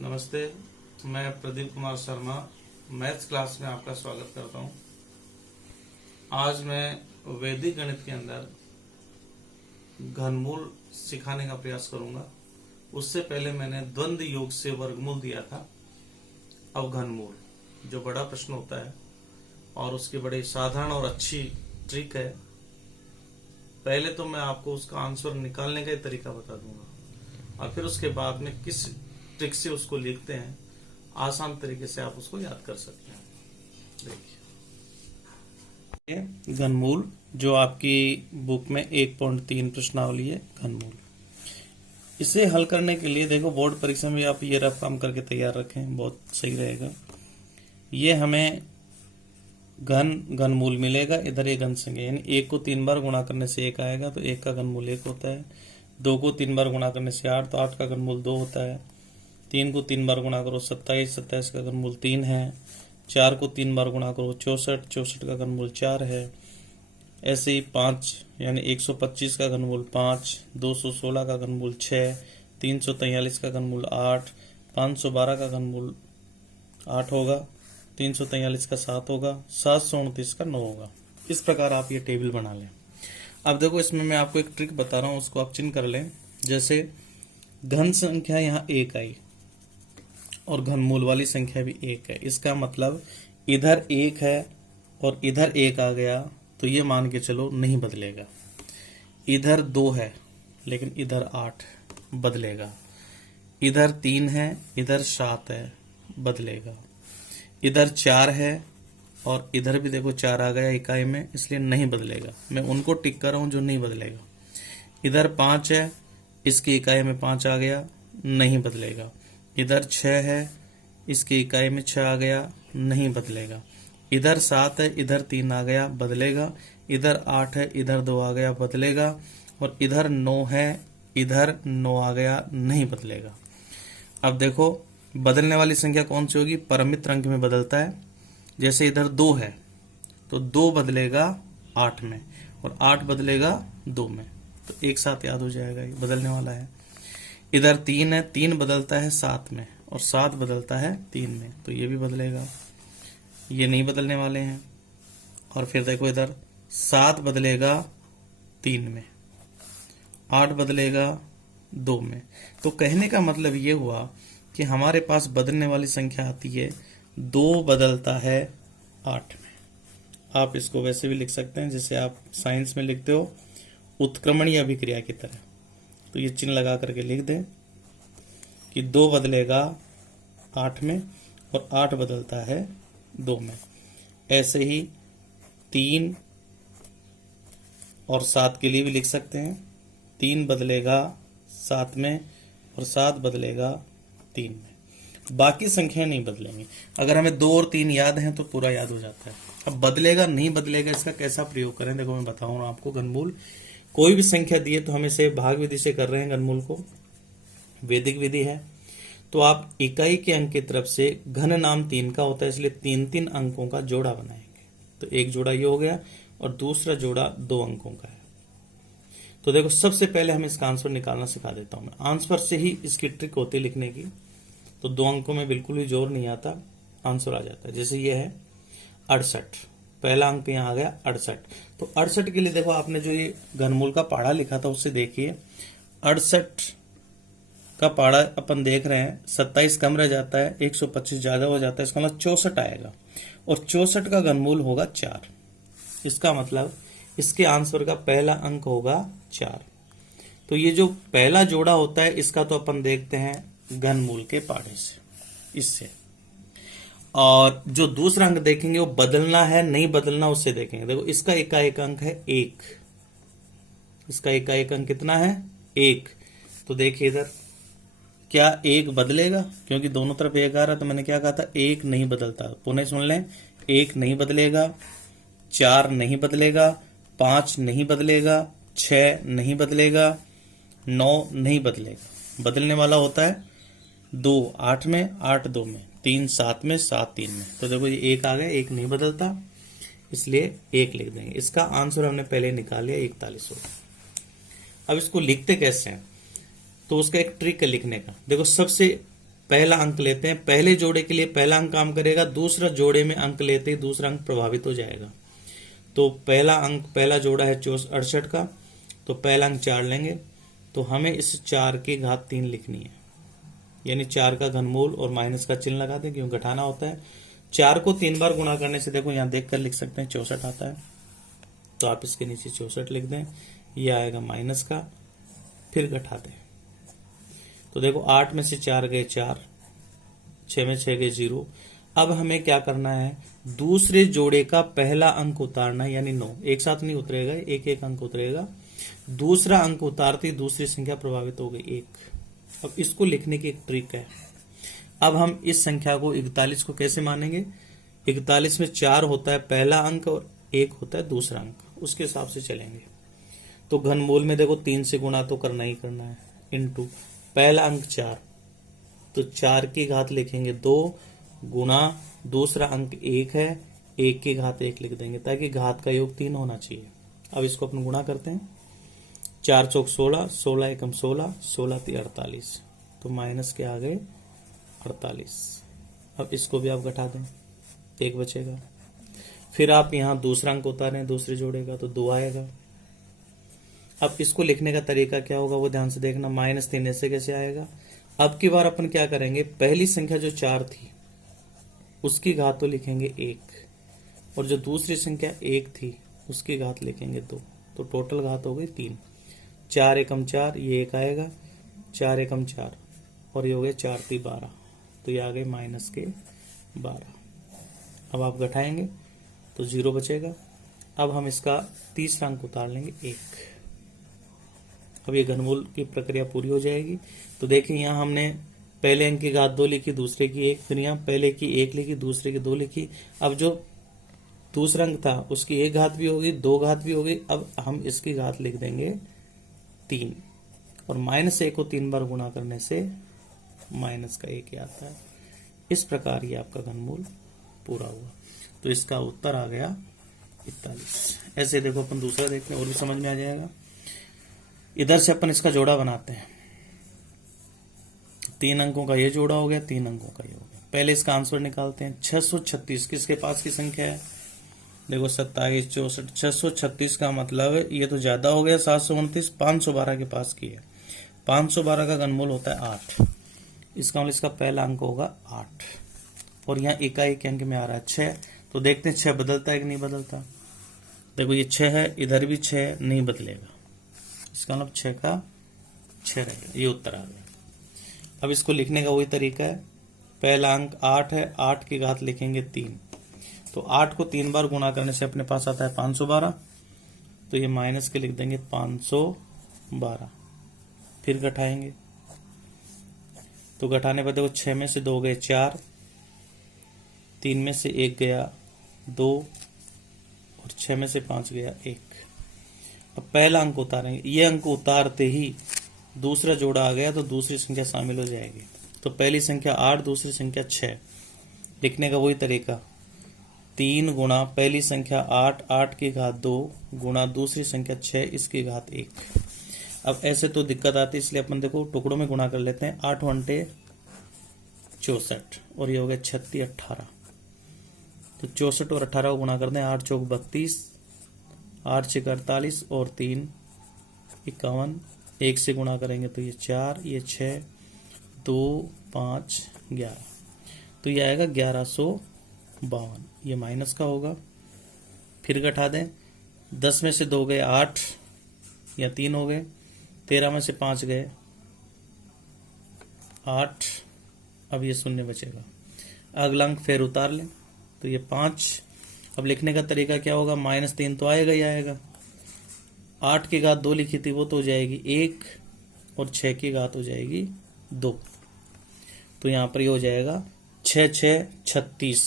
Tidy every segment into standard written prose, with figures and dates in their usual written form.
नमस्ते, मैं Pradeep Kumar Sharma maths class में आपका स्वागत करता हूं। आज मैं वैदिक गणित के अंदर घनमूल सिखाने का प्रयास करूंगा। उससे पहले मैंने द्वंद्व योग से वर्गमूल दिया था। अब घनमूल जो बड़ा प्रश्न होता है और उसकी बड़ी साधारण और अच्छी ट्रिक है। पहले तो मैं आपको उसका आंसर निकालने का ही तरीका बता दूंगा और फिर उसके बाद में किस ट्रिक से उसको लिखते हैं, आसान तरीके से आप उसको याद कर सकते हैं। देखिए, घनमूल जो आपकी बुक में 1.3 प्रश्नावली है, घनमूल। इसे हल करने के लिए देखो, बोर्ड परीक्षा में आप ये रफ काम करके तैयार रखें, बहुत सही रहेगा। ये हमें घनमूल मिलेगा। इधर एक घन संख्या, यानी 1 को 3 बार गुणा करने से 1 आएगा, तो 1 का घनमूल 1 होता है। 2 को 3 बार गुणा करने से 8, तो 8 का घनमूल 2 होता है। 3 को 3 बार गुणा करो 27, 27 का घनमूल 3 है। 4 को 3 बार गुणा करो 64, 64 का घनमूल 4 है। ऐसे ही 5 यानी 125 का घनमूल 5, 216 का घनमूल 6, 343 का घनमूल 8, 512 का घनमूल 8 होगा, 343 का 7 होगा, 729 का 9 होगा। इस प्रकार आप ये टेबल बना लें। अब देखो, इसमें मैं आपको एक ट्रिक बता रहा हूँ, उसको आप चिन्ह कर लें। जैसे घन संख्या यहाँ 1 आई और घनमूल वाली संख्या भी 1 है। इसका मतलब इधर 1 है और इधर 1 आ गया, तो ये मान के चलो नहीं बदलेगा। इधर 2 है लेकिन इधर 8 बदलेगा। इधर 3 है, इधर 7 है, बदलेगा। इधर 4 है और इधर भी देखो 4 आ गया इकाई में, इसलिए नहीं बदलेगा। मैं उनको टिक कर रहा हूं जो नहीं बदलेगा। इधर 5 है, इसकी इकाई में 5 आ गया, नहीं बदलेगा। इधर 6 है, इसकी इकाई में 6 आ गया, नहीं बदलेगा। इधर 7 है, इधर 3 आ गया, बदलेगा। इधर 8 है, इधर 2 आ गया, बदलेगा। और इधर 9 है, इधर 9 आ गया, नहीं बदलेगा। अब देखो, बदलने वाली संख्या कौन सी होगी? परमित्र अंक में बदलता है। जैसे इधर 2 है तो 2 बदलेगा 8 में और 8 बदलेगा 2 में, तो एक साथ याद हो जाएगा, ये बदलने वाला है। इधर 3 है, 3 बदलता है 7 में और 7 बदलता है 3 में, तो ये भी बदलेगा। ये नहीं बदलने वाले हैं। और फिर देखो, इधर 7 बदलेगा 3 में, 8 बदलेगा 2 में। तो कहने का मतलब ये हुआ कि हमारे पास बदलने वाली संख्या आती है 2 बदलता है 8 में। आप इसको वैसे भी लिख सकते हैं जैसे आप साइंस में लिखते हो, उत्क्रमणीय अभिक्रिया की तरह। तो ये चिन्ह लगा करके लिख दें कि 2 बदलेगा 8 में और 8 बदलता है 2 में। ऐसे ही 3 और 7 के लिए भी लिख सकते हैं। 3 बदलेगा 7 में और 7 बदलेगा 3 में। बाकी संख्या नहीं बदलेंगी। अगर हमें 2 और 3 याद हैं तो पूरा याद हो जाता है। अब बदलेगा नहीं बदलेगा, इसका कैसा प्रयोग करें? देखो, मैं बताऊंगा आपको। घनमूल कोई भी संख्या दी है तो हम इसे भाग विधि से कर रहे हैं। घनमूल को वैदिक विधि है, तो आप इकाई के अंक की तरफ से घन नाम 3 का होता है, इसलिए 3-3 अंकों का जोड़ा बनाएंगे। तो एक जोड़ा ये हो गया और दूसरा जोड़ा 2 अंकों का है। तो देखो, सबसे पहले हम इसका आंसर निकालना सिखा देता हूं मैं। आंसर से ही इसकी ट्रिक होती है लिखने की। तो 2 अंकों में बिल्कुल भी जोर नहीं आता, आंसर आ जाता है। जैसे ये है 68, पहला अंक यहाँ आ गया 68। तो 68 के लिए देखो, आपने जो ये घनमूल का पहाड़ा लिखा था उससे देखिए, 68 का पहाड़ा अपन देख रहे हैं, 27 कम रह जाता है, 125 ज्यादा हो जाता है, इसका मतलब 64 आएगा और 64 का घनमूल होगा 4। इसका मतलब इसके आंसर का पहला अंक होगा 4। तो ये जो पहला जोड़ा होता है इसका तो अपन देखते हैं घनमूल के पहाड़े से, इससे। और जो दूसरा अंक देखेंगे वो बदलना है नहीं बदलना, उससे देखेंगे। देखो, इसका एकाएक अंक है 1, इसका एकाएक अंक कितना है? 1। तो देखिए इधर क्या 1 बदलेगा? क्योंकि दोनों तरफ 1 आ रहा, तो मैंने क्या कहा था? 1 नहीं बदलता। पुनः सुन लें, 1 नहीं बदलेगा, 4 नहीं बदलेगा, 5 नहीं बदलेगा, 6 नहीं बदलेगा, 9 नहीं बदलेगा। बदलने वाला होता है 2 8 में, 8 2 में, 3 7 में, 7 3 में। तो देखो, ये 1 आ गया, 1 नहीं बदलता, इसलिए 1 लिख देंगे। इसका आंसर हमने पहले निकाल लिया, 41 होगा। अब इसको लिखते कैसे हैं? तो उसका एक ट्रिक है लिखने का। देखो, सबसे पहला अंक लेते हैं, पहले जोड़े के लिए पहला अंक काम करेगा, दूसरा जोड़े में अंक लेते ही दूसरा अंक प्रभावित हो जाएगा। तो पहला अंक, पहला जोड़ा है 68 का, तो पहला अंक 4 लेंगे, तो हमें इस 4 की घात 3 लिखनी है, यानी 4 का घनमूल और माइनस का चिन्ह लगा दें, क्यों घटाना होता है। 4 को 3 बार गुणा करने से देखो यहां देखकर लिख सकते हैं 64 आता है, तो आप इसके नीचे 64 लिख दें, यह आएगा माइनस का, फिर घटा दें। तो देखो 8 में से 4 गए 4, 6 में 6 गए 0। अब हमें क्या करना है, दूसरे जोड़े का पहला अंक उतारना है, यानी 9 एक साथ नहीं उतरेगा, एक एक अंक उतरेगा। दूसरा अंक उतारते दूसरी संख्या प्रभावित हो गई 1। अब इसको लिखने की एक ट्रिक है। अब हम इस संख्या को 41 को कैसे मानेंगे, 41 में 4 होता है पहला अंक और 1 होता है दूसरा अंक, उसके हिसाब से चलेंगे। तो घनमूल में देखो 3 से गुणा तो करना ही करना है, इनटू पहला अंक 4, तो 4 की घात लिखेंगे 2, गुणा दूसरा अंक 1 है, 1 की घात 1 लिख देंगे, ताकि घात का योग 3 होना चाहिए। अब इसको अपन गुणा करते हैं, 4 चौक 16, 16 एकम 16, 16 × 48, तो माइनस के आ गए 48। अब इसको भी आप घटा दें, 1 बचेगा। फिर आप यहां दूसरा अंक उतारें दूसरे जोड़े का, तो 2 आएगा। अब इसको लिखने का तरीका क्या होगा वो ध्यान से देखना, -3 ऐसे कैसे आएगा। अब की बार अपन क्या करेंगे, पहली संख्या जो 4 थी उसकी घात तो लिखेंगे 1, और जो दूसरी संख्या 1 थी उसकी घात लिखेंगे 2, तो टोटल घात हो गई 3। 4 एकम 4, ये 1 आएगा, 4 एकम 4, और ये हो गया 4 × 12, तो ये आ गए -12। अब आप घटाएंगे तो 0 बचेगा। अब हम इसका तीसरा अंक उतार लेंगे 1। अब ये घनमूल की प्रक्रिया पूरी हो जाएगी। तो देखिए यहाँ हमने पहले अंक की घात 2 लिखी, दूसरे की 1, फिर यहाँ पहले की 1 लिखी, दूसरे की 2 लिखी। अब जो दूसरा अंक था उसकी 1 घात भी होगी, 2 घात भी होगी। अब हम इसकी घात लिख देंगे 3, और -1 को 3 बार गुणा करने से माइनस का 1 आता है। इस प्रकार ये आपका घनमूल पूरा हुआ। तो इसका उत्तर आ गया 41। ऐसे देखो अपन दूसरा देखते हैं और भी समझ में आ जाएगा। इधर से अपन इसका जोड़ा बनाते हैं, 3 अंकों का ये जोड़ा हो गया, 3 अंकों का ये हो गया। पहले इसका आंसर निकालते हैं। 636 किसके पास की संख्या है, देखो 27, 64, 636 का मतलब ये तो ज्यादा हो गया, 729 512 के पास की है। 512 का घनमूल होता है 8, इसका मतलब इसका पहला अंक होगा 8, और यहाँ इकाई के अंक में आ रहा है 6। तो देखते हैं 6 बदलता है कि नहीं बदलता। देखो ये 6 है, इधर भी 6 नहीं बदलेगा, इसका मतलब 6 का 6 रहेगा। ये उत्तर आ गया। अब इसको लिखने का वही तरीका है, पहला अंक 8 है, 8 की घात लिखेंगे 3, तो 8 को 3 बार गुणा करने से अपने पास आता है 512, तो ये माइनस के लिख देंगे 512। फिर घटाएंगे, तो घटाने पर देखो 6 में से 2 गए 4, 3 में से 1 गया 2, और 6 में से 5 गया 1। अब पहला अंक उतारेंगे, ये अंक उतारते ही दूसरा जोड़ा आ गया तो दूसरी संख्या शामिल हो जाएगी। तो पहली संख्या 8, दूसरी संख्या 6, लिखने का वही तरीका, 3 गुणा पहली संख्या 8, 8 की घात 2, गुणा दूसरी संख्या 6, इसकी घात 1। अब ऐसे तो दिक्कत आती है, इसलिए अपन देखो टुकड़ों में गुणा कर लेते हैं। 8 × 64, और ये हो गया 36 18, तो 64 और 18 को गुणा कर दें, 8 चौक 32, 8 छक 48, और 3 51, 1 से गुणा करेंगे तो ये 4, ये 6, 2 5 11, तो ये आएगा 1152। ये माइनस का होगा। फिर घटा दें, 10 में से 2 गए 8 या 3 हो गए, 13 में से 5 गए 8, अब ये 0 बचेगा। अगला अंक फिर उतार लें, तो ये 5। अब लिखने का तरीका क्या होगा, -3 तो आएगा ही आएगा, 8 की घात 2 लिखी थी वो तो हो जाएगी 1, और 6 की घात हो जाएगी 2, तो यहाँ पर ये हो जाएगा 6 6 36,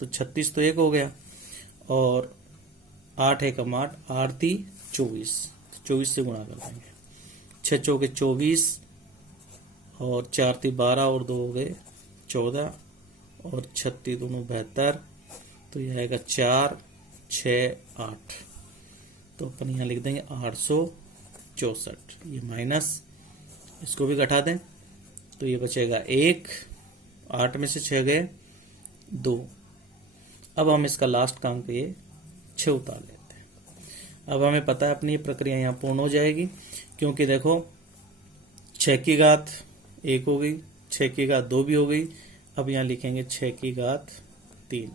तो 36 तो 1 हो गया, और 8 एकम 8, 8 × 24, 24 से गुणा कर देंगे, 6 चौके 24, और 4 × 12, और 2 हो गए 14, और 36 दोनों 72, तो यह आएगा 4 6 8, तो अपन यहाँ लिख देंगे 864। ये माइनस, इसको भी घटा दें तो ये बचेगा 1, 8 में से 6 गए 2। अब हम इसका लास्ट का अंक ये 6 उतार लेते हैं। अब हमें पता है अपनी ये प्रक्रिया यहाँ पूर्ण हो जाएगी, क्योंकि देखो 6 की घात 1 हो गई, 6 की घात 2 भी हो गई। अब यहाँ लिखेंगे 6 की घात 3।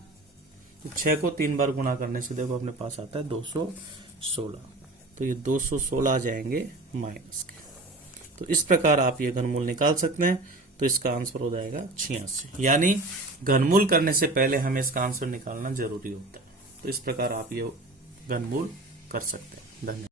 तो 6 को 3 बार गुणा करने से देखो अपने पास आता है 216। तो ये 216 आ जाएंगे माइनस के। तो इस प्रकार आप ये घनमूल निकाल सकते हैं। तो इसका आंसर हो जाएगा 86। यानी घनमूल करने से पहले हमें इसका आंसर निकालना जरूरी होता है। तो इस प्रकार आप ये घनमूल कर सकते हैं। धन्यवाद।